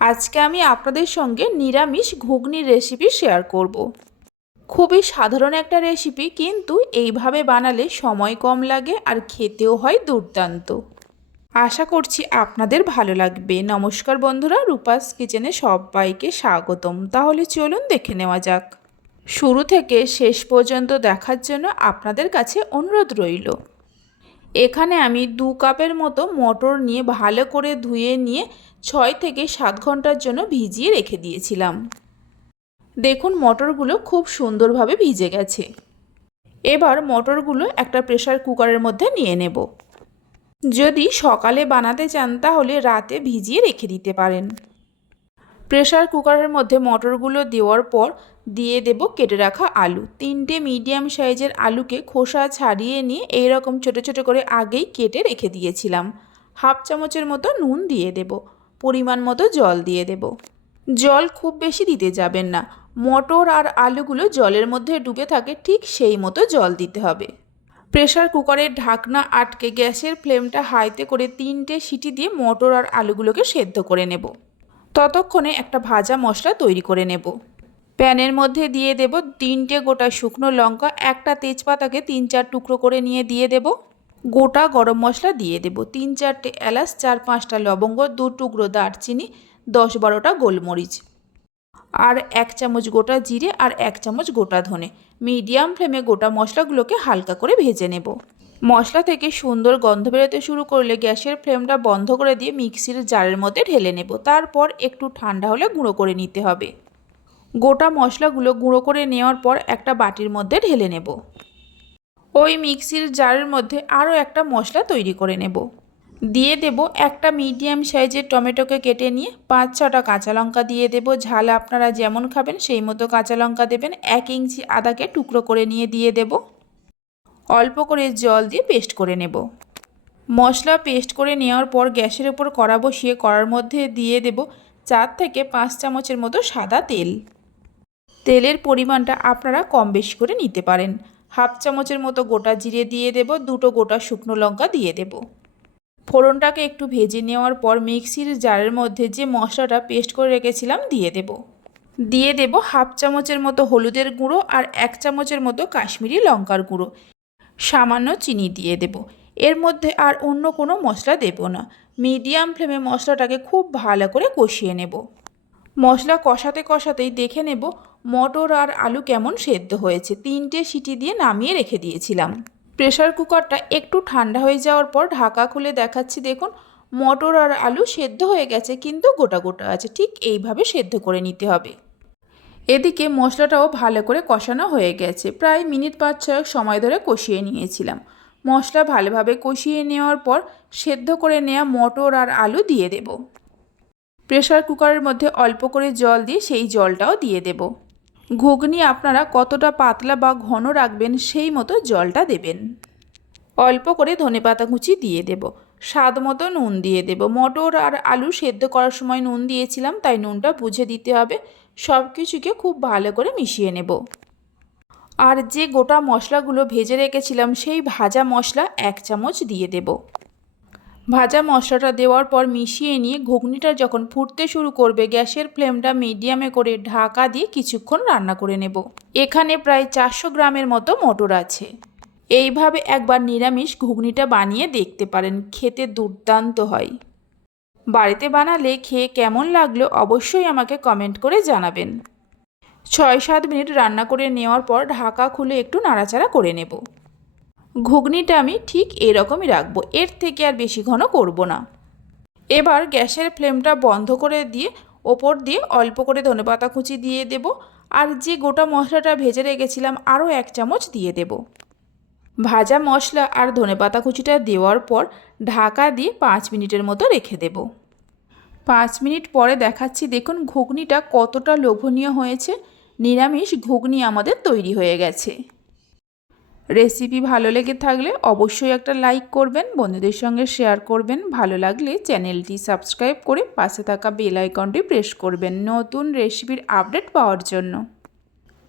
আজকে আমি আপনাদের সঙ্গে নিরামিষ ঘুগনির রেসিপি শেয়ার করব। খুবই সাধারণ একটা রেসিপি কিন্তু এইভাবে বানালে সময় কম লাগে আর খেতেও হয় দুর্দান্ত। আশা করছি আপনাদের ভালো লাগবে। নমস্কার বন্ধুরা, রূপাস কিচেনে সবাইকে স্বাগতম। তাহলে চলুন দেখে নেওয়া যাক। শুরু থেকে শেষ পর্যন্ত দেখার জন্য আপনাদের কাছে অনুরোধ রইল। এখানে আমি দু কাপের মতো মটর নিয়ে ভালো করে ধুয়ে নিয়ে ছয় থেকে সাত ঘণ্টার জন্য ভিজিয়ে রেখে দিয়েছিলাম। দেখুন মটরগুলো খুব সুন্দরভাবে ভিজে গেছে। এবার মটরগুলো একটা প্রেশার কুকারের মধ্যে নিয়ে নেব। যদি সকালে বানাতে চান তাহলে রাতে ভিজিয়ে রেখে দিতে পারেন। প্রেশার কুকারের মধ্যে মটরগুলো দেওয়ার পর দিয়ে দেব কেটে রাখা আলু। তিনটে মিডিয়াম সাইজের আলুকে খোসা ছাড়িয়ে নিয়ে এই রকম ছোটো ছোটো করে আগেই কেটে রেখে দিয়েছিলাম। হাফ চামচের মতো নুন দিয়ে দেব। পরিমাণ মতো জল দিয়ে দেব। জল খুব বেশি দিতে যাবেন না। মটর আর আলুগুলো জলের মধ্যে ডুবে থাকে ঠিক সেই মতো জল দিতে হবে। প্রেশার কুকারের ঢাকনা আটকে গ্যাসের ফ্লেমটা হাইতে করে তিনটে সিটি দিয়ে মটর আর আলুগুলোকে সেদ্ধ করে নেব। ততক্ষণে একটা ভাজা মশলা তৈরি করে নেব। প্যানের মধ্যে দিয়ে দেব তিনটে গোটা শুকনো লঙ্কা, একটা তেজপাতাকে তিন চার টুকরো করে নিয়ে দিয়ে দেব। গোটা গরম মশলা দিয়ে দেব। তিন চারটে এলাচ চার পাঁচটা লবঙ্গ দু টুকরো দারচিনি দশ বারোটা গোলমরিচ আর এক চামচ গোটা জিরে আর এক চামচ গোটা ধনে। মিডিয়াম ফ্লেমে গোটা মশলাগুলোকে হালকা করে ভেজে নেব। মশলা থেকে সুন্দর গন্ধ বেরোতে শুরু করলে গ্যাসের ফ্লেমটা বন্ধ করে দিয়ে মিক্সির জারের মধ্যে ঢেলে নেব। তারপর একটু ঠান্ডা হলে গুঁড়ো করে নিতে হবে। গোটা মশলাগুলো গুঁড়ো করে নেওয়ার পর একটা বাটির মধ্যে ঢেলে নেব। ওই মিক্সির জারের মধ্যে আরও একটা মশলা তৈরি করে নেব। দিয়ে দেব একটা মিডিয়াম সাইজের টমেটোকে কেটে নিয়ে পাঁচ ছটা কাঁচা লঙ্কা দিয়ে দেব। ঝাল আপনারা যেমন খাবেন সেই মতো কাঁচা লঙ্কা দেবেন। এক ইঞ্চি আদাকে টুকরো করে নিয়ে দিয়ে দেব। অল্প করে জল দিয়ে পেস্ট করে নেব। মশলা পেস্ট করে নেওয়ার পর গ্যাসের ওপর কড়া বসিয়ে কড়ার মধ্যে দিয়ে দেব চার থেকে পাঁচ চামচের মতো সাদা তেল। তেলের পরিমাণটা আপনারা কম বেশি করে নিতে পারেন। হাফ চামচের মতো গোটা জিরে দিয়ে দেব, দুটো গোটা শুকনো লঙ্কা দিয়ে দেব। ফোড়নটাকে একটু ভেজে নেওয়ার পর মিক্সির জারের মধ্যে যে মশলাটা পেস্ট করে রেখেছিলাম দিয়ে দেব। দিয়ে দেব হাফ চামচের মতো হলুদের গুঁড়ো আর এক চামচের মতো কাশ্মীরি লঙ্কার গুঁড়ো। সামান্য চিনি দিয়ে দেব। এর মধ্যে আর অন্য কোনো মশলা দেব না। মিডিয়াম ফ্লেমে মশলাটাকে খুব ভালো করে কষিয়ে নেব। মশলা কষাতে কষাতেই দেখে নেব মটর আর আলু কেমন সেদ্ধ হয়েছে। তিনটে সিটি দিয়ে নামিয়ে রেখে দিয়েছিলাম। প্রেশার কুকারটা একটু ঠান্ডা হয়ে যাওয়ার পর ঢাকা খুলে দেখাচ্ছি। দেখুন, মটর আর আলু সেদ্ধ হয়ে গেছে, কিন্তু গোটা গোটা আছে। ঠিক এইভাবে সেদ্ধ করে নিতে হবে। এদিকে মশলাটাও ভালো করে কষানো হয়ে গেছে। প্রায় মিনিট পাঁচ ছয়েক সময় ধরে কষিয়ে নিয়েছিলাম। মশলা ভালোভাবে কষিয়ে নেওয়ার পর সেদ্ধ করে নেওয়া মটর আর আলু দিয়ে দেব। প্রেশার কুকারের মধ্যে অল্প করে জল দিয়ে সেই জলটাও দিয়ে দেব। ঘুগনি আপনারা কতটা পাতলা বা ঘন রাখবেন সেই মতো জলটা দেবেন। অল্প করে ধনেপাতা কুচি দিয়ে দেব। স্বাদ মতো নুন দিয়ে দেব। মটর আর আলু সেদ্ধ করার সময় নুন দিয়েছিলাম, তাই নুনটা বুঝে দিতে হবে। সব কিছুকে খুব ভালো করে মিশিয়ে নেব। আর যে গোটা মশলাগুলো ভেজে রেখেছিলাম, সেই ভাজা মশলা এক চামচ দিয়ে দেব। ভাজা মশলাটা দেওয়ার পর মিশিয়ে নিয়ে ঘুগনিটা যখন ফুটতে শুরু করবে, গ্যাসের ফ্লেমটা মিডিয়ামে করে ঢাকা দিয়ে কিছুক্ষণ রান্না করে নেব। এখানে প্রায় চারশো গ্রামের মতো মটর আছে। এইভাবে একবার নিরামিষ ঘুগনিটা বানিয়ে দেখতে পারেন, খেতে দুর্দান্ত হয়। বাড়িতে বানালে খেয়ে কেমন লাগল অবশ্যই আমাকে কমেন্ট করে জানাবেন। ছয় সাত মিনিট রান্না করে নেওয়ার পর ঢাকা খুলে একটু নাড়াচাড়া করে নেব। ঘুগনিটা আমি ঠিক এরকমই রাখব, এর থেকে আর বেশি ঘন করব না। এবার গ্যাসের ফ্লেমটা বন্ধ করে দিয়ে ওপর দিয়ে অল্প করে ধনেপাতা কুচি দিয়ে দেব, আর যে গোটা মশলাটা ভেজে রেখেছিলাম আরও এক চামচ দিয়ে দেব। ভাজা মশলা আর ধনেপাতা কুচিটা দেওয়ার পর ঢাকা দিয়ে পাঁচ মিনিটের মতো রেখে দেব। পাঁচ মিনিট পরে দেখাচ্ছি দেখুন ঘুগনিটা কতটা লোভনীয় হয়েছে। নিরামিষ ঘুগনি আমাদের তৈরি হয়ে গেছে। রেসিপি ভালো লেগে থাকলে অবশ্যই একটা লাইক করবেন, বন্ধুদের সঙ্গে শেয়ার করবেন। ভালো লাগলে চ্যানেলটি সাবস্ক্রাইব করে পাশে থাকা বেল আইকনটি প্রেস করবেন নতুন রেসিপির আপডেট পাওয়ার জন্য।